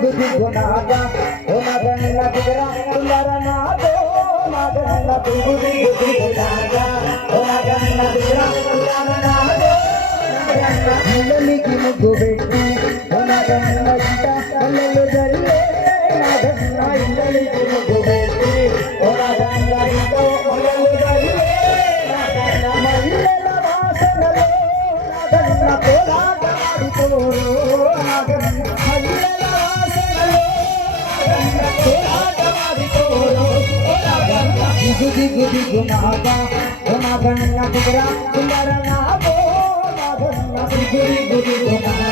దిగు నాగా ఓ నాగన్న దిగరా తుందర నాదో నాగన్న దిగు నాగా ఓ నాగన్న దిగరా తుందర నాదో నాగన్న ఇల్లనికి ముగ్గు పెట్టి ఓ నాగన్న గిట కళ్ళలు జల్లే నాగన్న ఇల్లనికి ముగ్గు పెట్టి ఓ నాగన్న గిట కళ్ళలు జల్లే నాగన్న మల్లెల వాసనలో నాగన్న కోలాటమాడుతోరు నాగన్న మల్లెల వాసనలో నాగన్న కోలాటమాడుతోరు ఓ నాగన్న దిగు దిగు దిగు నాగా ఓ నాగన్న దిగరా తుందర నాదో నాగన్న దిగు దిగు దిగు నాగా